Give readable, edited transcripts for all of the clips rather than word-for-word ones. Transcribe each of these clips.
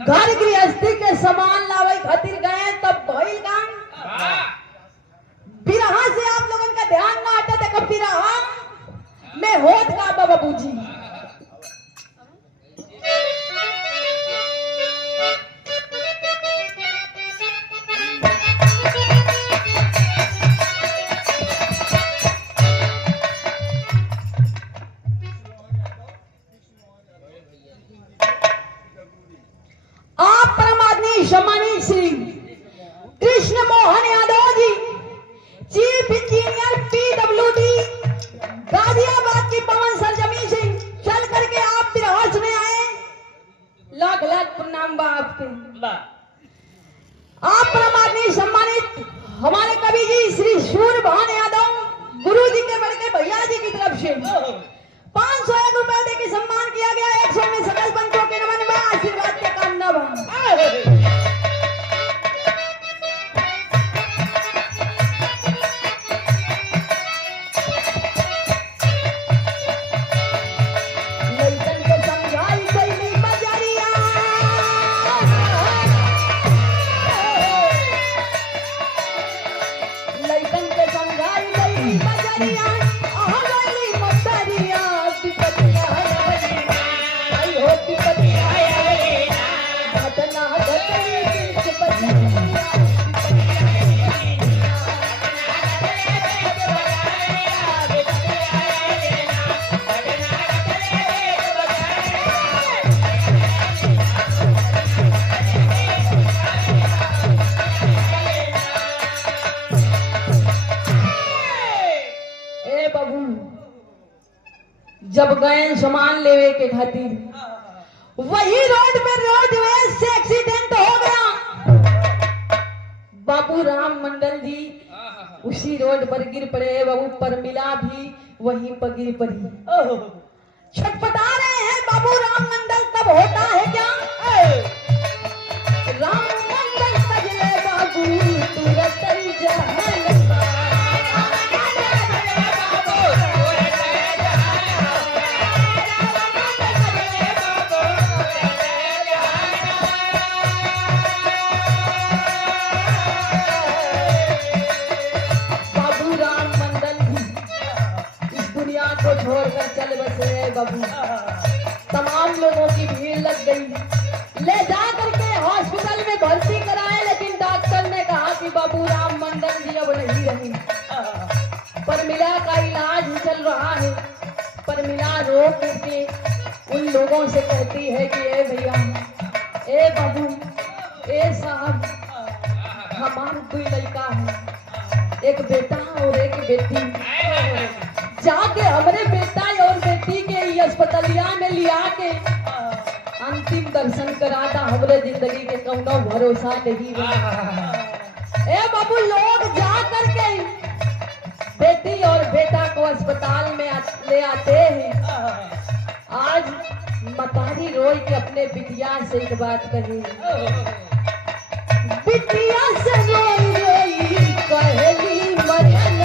घर गृहस्थी के सामान लावे खातिर गए तब भइल काम। बिरहा से आप लोगन का ध्यान ना हटा देखो बिरहा में होत का बाबूजी। सम्मानित Shri Krishna Mohan Yadav ji, chief engineer PWD Ghaziabad की पवन सरजमी से चल करके आप बिरहास में आए। लाख लाख प्रणाम बा आपके। आप परमात्मा सम्मानित हमारे कवि जी श्री सूर्यभान यादव गुरु जी के बड़के भैया जी की तरफ से 501 रुपए देके सम्मान किया गया। 100 में सकल पंचों के नमन में आशीर्वाद के कामना बा। जब गए सामान लेवे के खातिर वही रोड पे रोडवेज से एक्सीडेंट हो गया। बाबू राम मंडल जी उसी रोड पर गिर पड़े। बाबू परमिला भी वहीं पर गिर पड़ी। छटपटा रहे हैं बाबू राम मंडल। तब होता है क्या, राम मंडल सजले बाबू तुरंत जहां छोड़कर चल बसे। बाबू तमाम लोगों की भीड़ लग गई। ले जा करके हॉस्पिटल में भर्ती कराए, लेकिन डॉक्टर ने कहा कि बाबू राम मंडल जी अब नहीं रहे। परमिला का इलाज चल रहा है। परमिला रो करके उन लोगों से कहती है कि ए भैया, ए बाबू, ए साहब, हमारा 2 लड़का है, एक बेटा और एक बेटी। जाके हमारे बेटा और बेटी के अस्पतालिया में लिया के अंतिम दर्शन कराता। हमारे जिंदगी के कौनो भरोसा नहीं। ए बाबू, लोग जा करके बेटी और बेटा को अस्पताल में ले आते हैं। आज मतारी रोई के अपने बिटिया से एक बात कही। बिटिया से रोई रोई कहेली मरन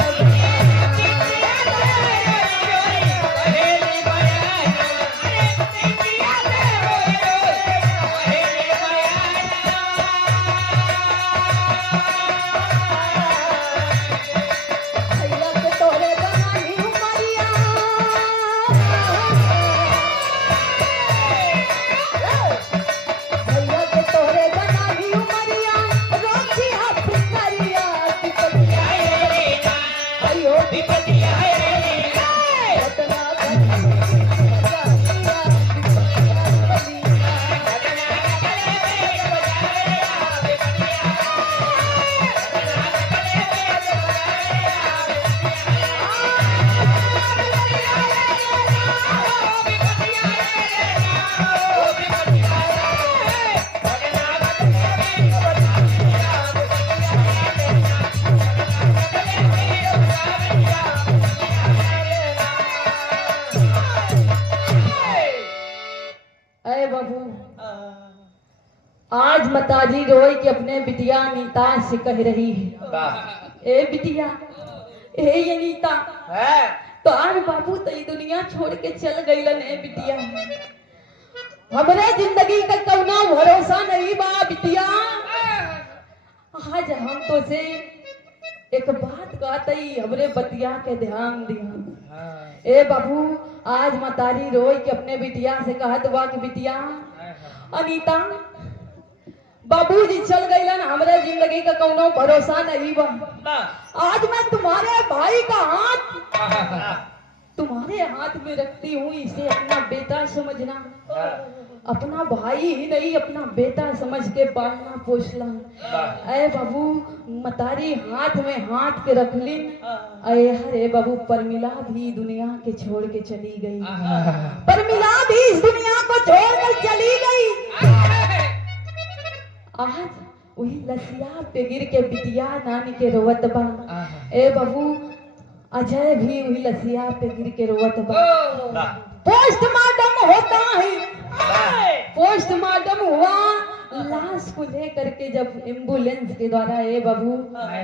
आज माताजी रोई कि अपने बिटिया अनीता से कह रही है, ए बिटिया, ए अनीता, तो आज बाबू तो दुनिया छोड़ के चल गई। ए बिटिया, हमरे जिंदगी का कौनो भरोसा नहीं बा बिटिया। आज हम तो से एक बात कहते हमरे बतिया के ध्यान दिया। ए बाबू, आज मतारी रोई के अपने बिटिया से कहत बा कि बिटिया अनीता, बाबूजी चल गईलन, हमरे जिंदगी का कौनो भरोसा नहीं बा। आज मैं तुम्हारे भाई का हाथ तुम्हारे हाथ में रखती हूँ, इसे अपना बेटा समझना। अपना भाई ही नहीं, अपना बेटा समझ के पालना पोसला। अरे बाबू, मतारी हाथ में हाथ के रख ली। अरे बाबू, परमिला भी दुनिया के छोड़ के चली गई। परमिला भी इस दुनिया को छोड़ कर चली गई। आज वही लसिया पे गिर के बिटिया नानी के रोवत बा। ए बाबू, अजय भी वही लसिया पे गिर के रोवत बा। पोस्टमार्टम होता है। पोस्टमार्टम हुआ, लाश को लेकर के जब एम्बुलेंस के द्वारा ए बाबू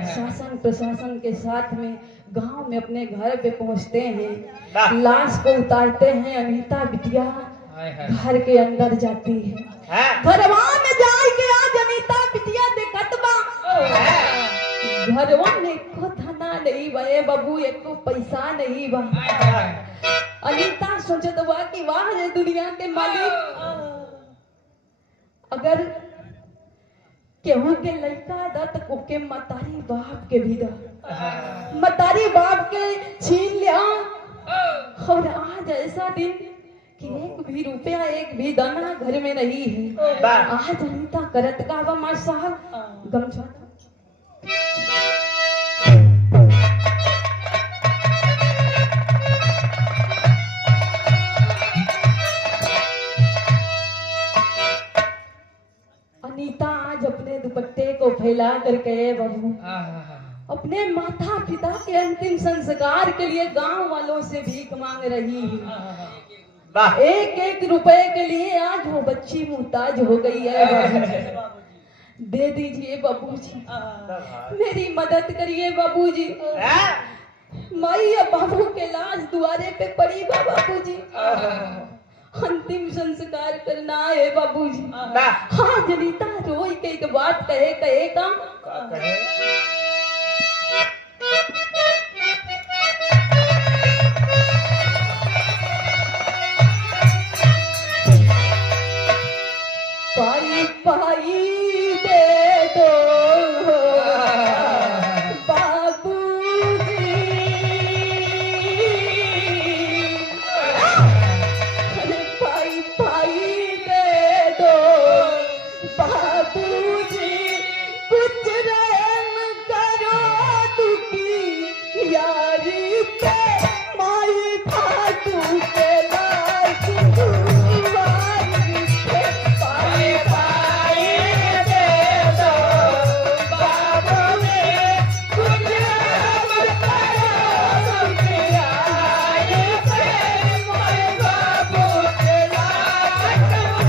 शासन प्रशासन के साथ में गांव में अपने घर पे पहुंचते हैं, लाश को उतारते हैं। अनीता बिटिया घर के अंदर जाती है। घरवा में जाए के आज अनीता बिटिया देखत बा, घरवा में एको धना नहीं बा ए बाबू, एको पैसा नहीं बा। अनीता सोचत बा कि वाह रे दुनिया के मालिक, अगर केहू के लड़का दा तो ओके मतारी बाप के भी दा, मतारी बाप के छीन लिया। और आज ऐसा दिन कि एक भी रुपया, एक भी दाना घर में नहीं है। आज अनीता करत का बा, मां साहब गमछा अनीता आज अपने दुपट्टे को फैला करके बाबू अपने माता पिता के अंतिम संस्कार के लिए गांव वालों से भीख मांग रही है। एक एक रुपए के लिए आज वो बच्ची मुहताज हो गई है। बाबू दे दीजिए बाबूजी, मेरी मदद करिए बाबूजी। माई या बाबू के लाश दुआरे पे पड़ी बा बाबूजी, अंतिम संस्कार करना है बाबूजी। हाँ, जनीता रोई के एक बात कहे काम पाई पाई दे दो बाबूजी, अरे पाई पाई दे दो बाबूजी, कुछ रहम करो दुखी यारी पे, माई खाटू के लाश दुआरी पे। पाई पाई दे दो बाबूजी, कुछ रहम करो दुखी यारी पे, माई बाबू के लाश दुआरी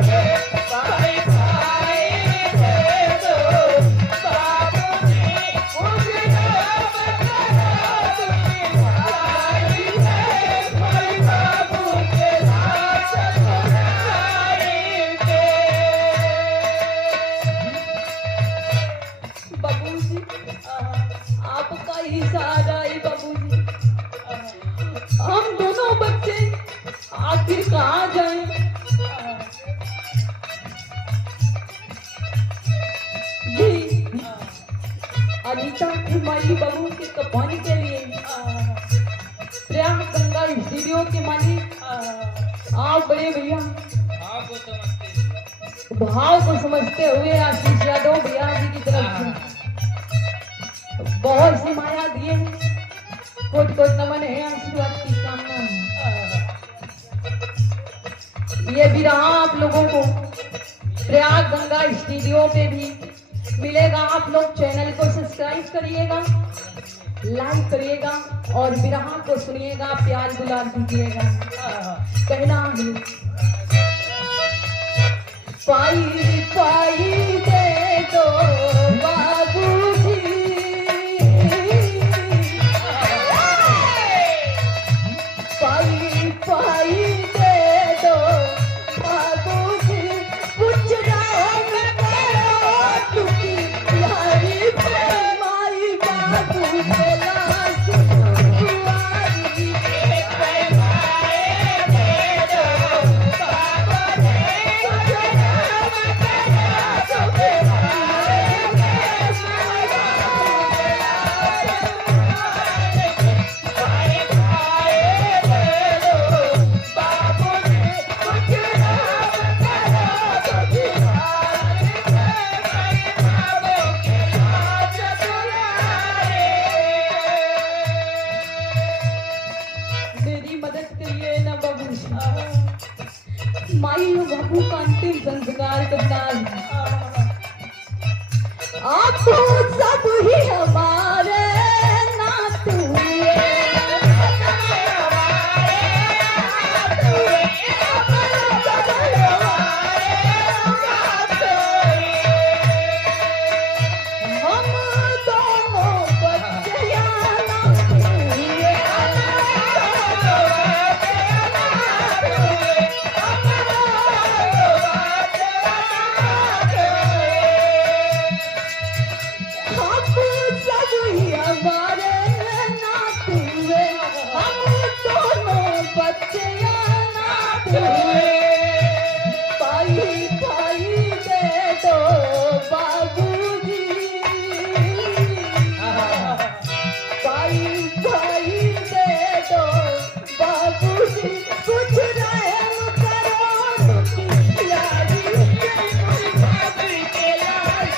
पे। पाई पाई दे दो बाबूजी, कुछ रहम करो दुखी यारी पे, माई बाबू के लाश दुआरी पे। बाबूजी, आपका ही सहारा है बाबूजी। हम दोनों बच्चे आखिर कहाँ जाएं? जी, अनीता की माई बहू के कपानी के लिए प्रेम गंगा स्टूडियो के मालिक आप बड़े भैया भाव को समझते हुए आशीष यादव भैया जी की तरफ से बहुत सी माया दिए हैं। कोट कोट नमन है, आशीर्वाद की कामना है। ये विराह आप लोगों को प्रयाग गंगा स्टूडियो पे भी मिलेगा। आप लोग चैनल को सब्सक्राइब करिएगा, लाइक करिएगा और विराह को सुनिएगा, प्यार दुलार दीजिएगा। कहना है पाई पाई दे दो बाबूजी, पाई पाई दे दो माई और बाबू का अंतिम संस्कार करना है। आप सब ही हमारे नात हुए, हम दोनों बच्चियां नात हुए, आप सब ही हमारे नात हुए, हम दोनों बच्चियां नात हुए। भाई भाई दे दो बाबूजी, भाई भाई दे दो बाबूजी, कुछ रहम करो उनकी यारी, कोई बाबरी के लाश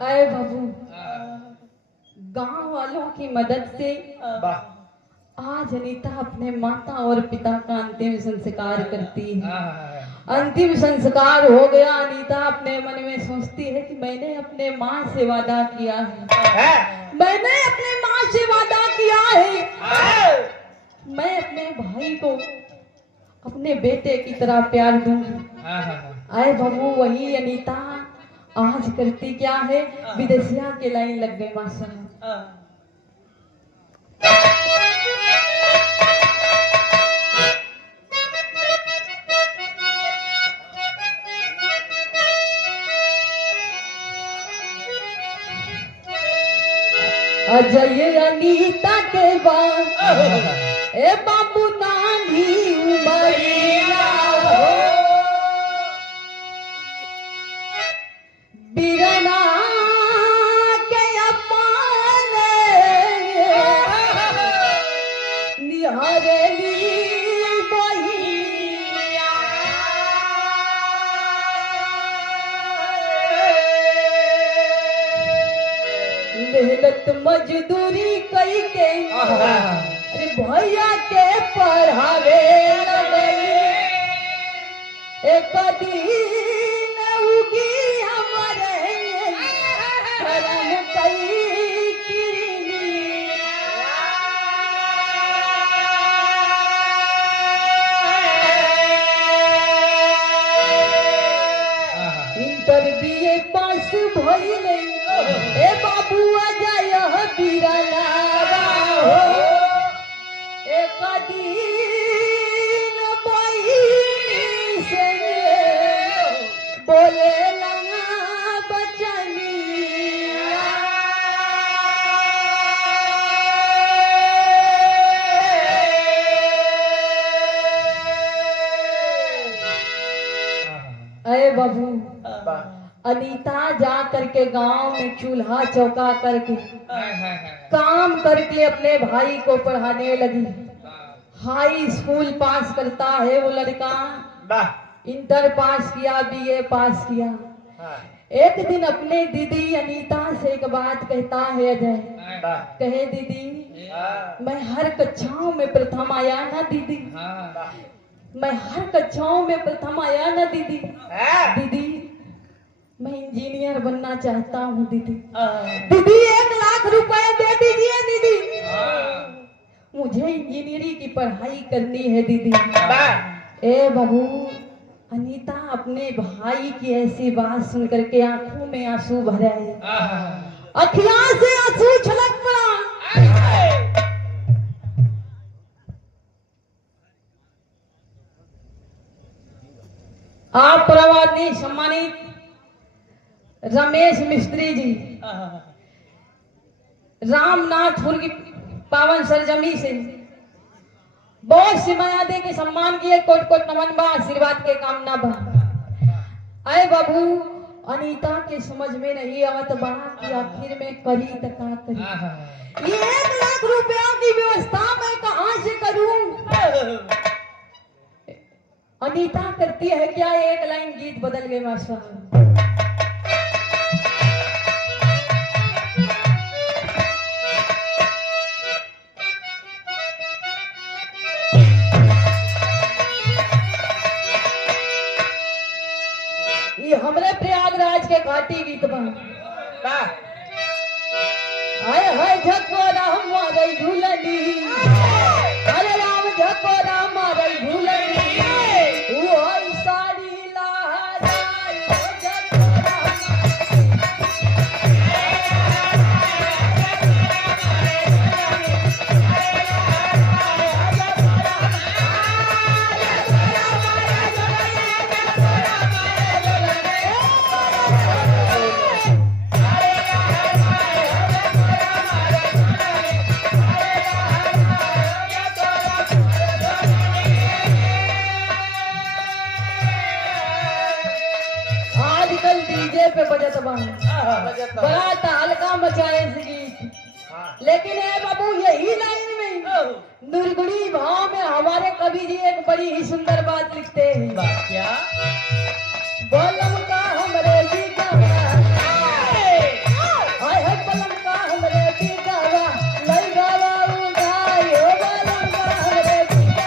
आए बाबू। गांव वालों की मदद से आज अनीता अपने माता और पिता का अंतिम संस्कार करती है। अंतिम संस्कार हो गया। अनीता अपने मन में सोचती है कि मैंने अपने माँ से वादा किया है, मैंने अपने माँ से वादा किया है, मैं अपने भाई को अपने बेटे की तरह प्यार दूंगी। आए बाबू, वही अनीता आज करती क्या है, विदेशिया के लाइन लग गई माशाल्लाह। अजय अनीता के बाद ए बाबू नानी उमरिया हो, बिरना के अपाने निहारेली बहिया, मेहनत मजदूरी कई के अरे भैया के पढ़ावे लगली, एक दिन उगी हमारे करम कई किरनी, इंटर बीए पास भइले ए बाबू अजय बिरना हो, एक दिन बहिनी से बोले लगा बचनिया, अरे बाबू अनीता जा करके गांव में चूल्हा चौका करके काम करके अपने भाई को पढ़ाने लगी। हाई स्कूल पास करता है वो लड़का, इंटर पास किया, बीए पास किया। एक दिन अपने दीदी अनीता से एक बात कहता है अजय, कहे दीदी मैं हर कक्षाओं में प्रथम आया ना दीदी, मैं हर कक्षाओं में प्रथम आया ना दीदी, दीदी मैं इंजीनियर बनना चाहता हूँ दीदी, दीदी 1 लाख रुपए दे दीजिए दीदी, मुझे इंजीनियरिंग की पढ़ाई करनी है दीदी। ए बहू, अनीता अपने भाई की ऐसी बात सुन करके आंखों में आंसू भर आए, अखियां से आंसू छलक पड़ा। आप प्रवादी सम्मानित रमेश मिस्त्री जी रामनाथपुर की पावन सरजमी से बहुत सी माया दे के सम्मान किए, कोट कोट नमन बा, आशीर्वाद के कामना बा। अरे बाबू अनीता के समझ में नहीं आवत बा कि आखिर में करी त का करी। ये 1 लाख रुपया की व्यवस्था मैं कहाँ से करूं? अनीता करती है क्या? एक लाइन गीत बदल गए मास्टर। ये हमरे प्रयागराज के घाटी गीत बा। हाय हाय झकोरा हमारे झूलनी, अरे राम झकोरा हमारे झूलनी, वो साड़ी लहराई झकोरा। आजकल डीजे पे बजत बा, बड़ा तहलका मचाए इस गीत। लेकिन है बाबू यही लाइन में दुर्गुणी भाव में हमारे कवि जी एक बड़ी ही सुंदर बात लिखते हैं। क्या? बलम का हमरे बिगवा, हाय हाय बलम का हमरे बिगवा, लई गवा उगाई हो बलम का हमरे बिगवा।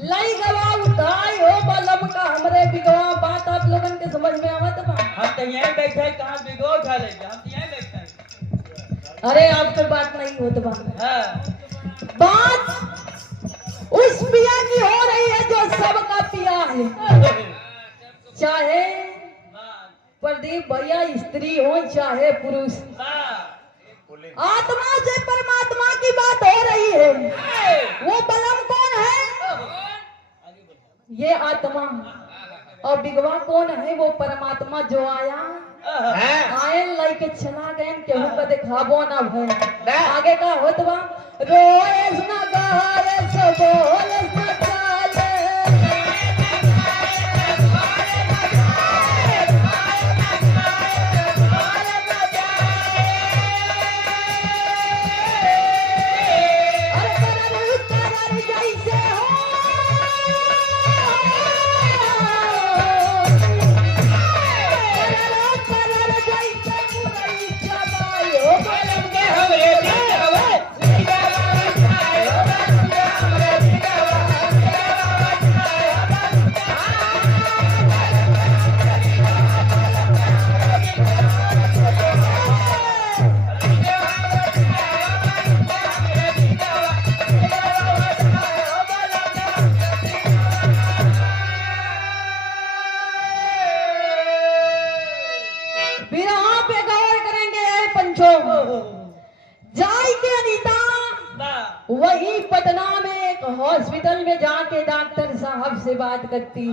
लई गवा उठाई हो बलम का हमरे बिगवा। बात आप लोगन के समझ में आवत बा? हम तो यहीं बैठे हैं, कहाँ बिगो उठा लेंगे, हम तो यहीं बैठे हैं। अरे आपके बात नहीं होत बा। हाँ। बात उस पिया की हो रही है जो सबका पिया है। चाहे प्रदीप भैया स्त्री हो चाहे पुरुष, आत्मा से परमात्मा की बात हो रही है। वो बलम कौन है? ये आत्मा। और बिगवा कौन है? वो परमात्मा जो आया आयन लेके चला गए, केहू का दिखाबो ना भय। आगे का होत बा, रोएस ना गारे सो बोलेस ना चाले। जाई के अनीता वही पटना में एक हॉस्पिटल में जाके डॉक्टर साहब से बात करती।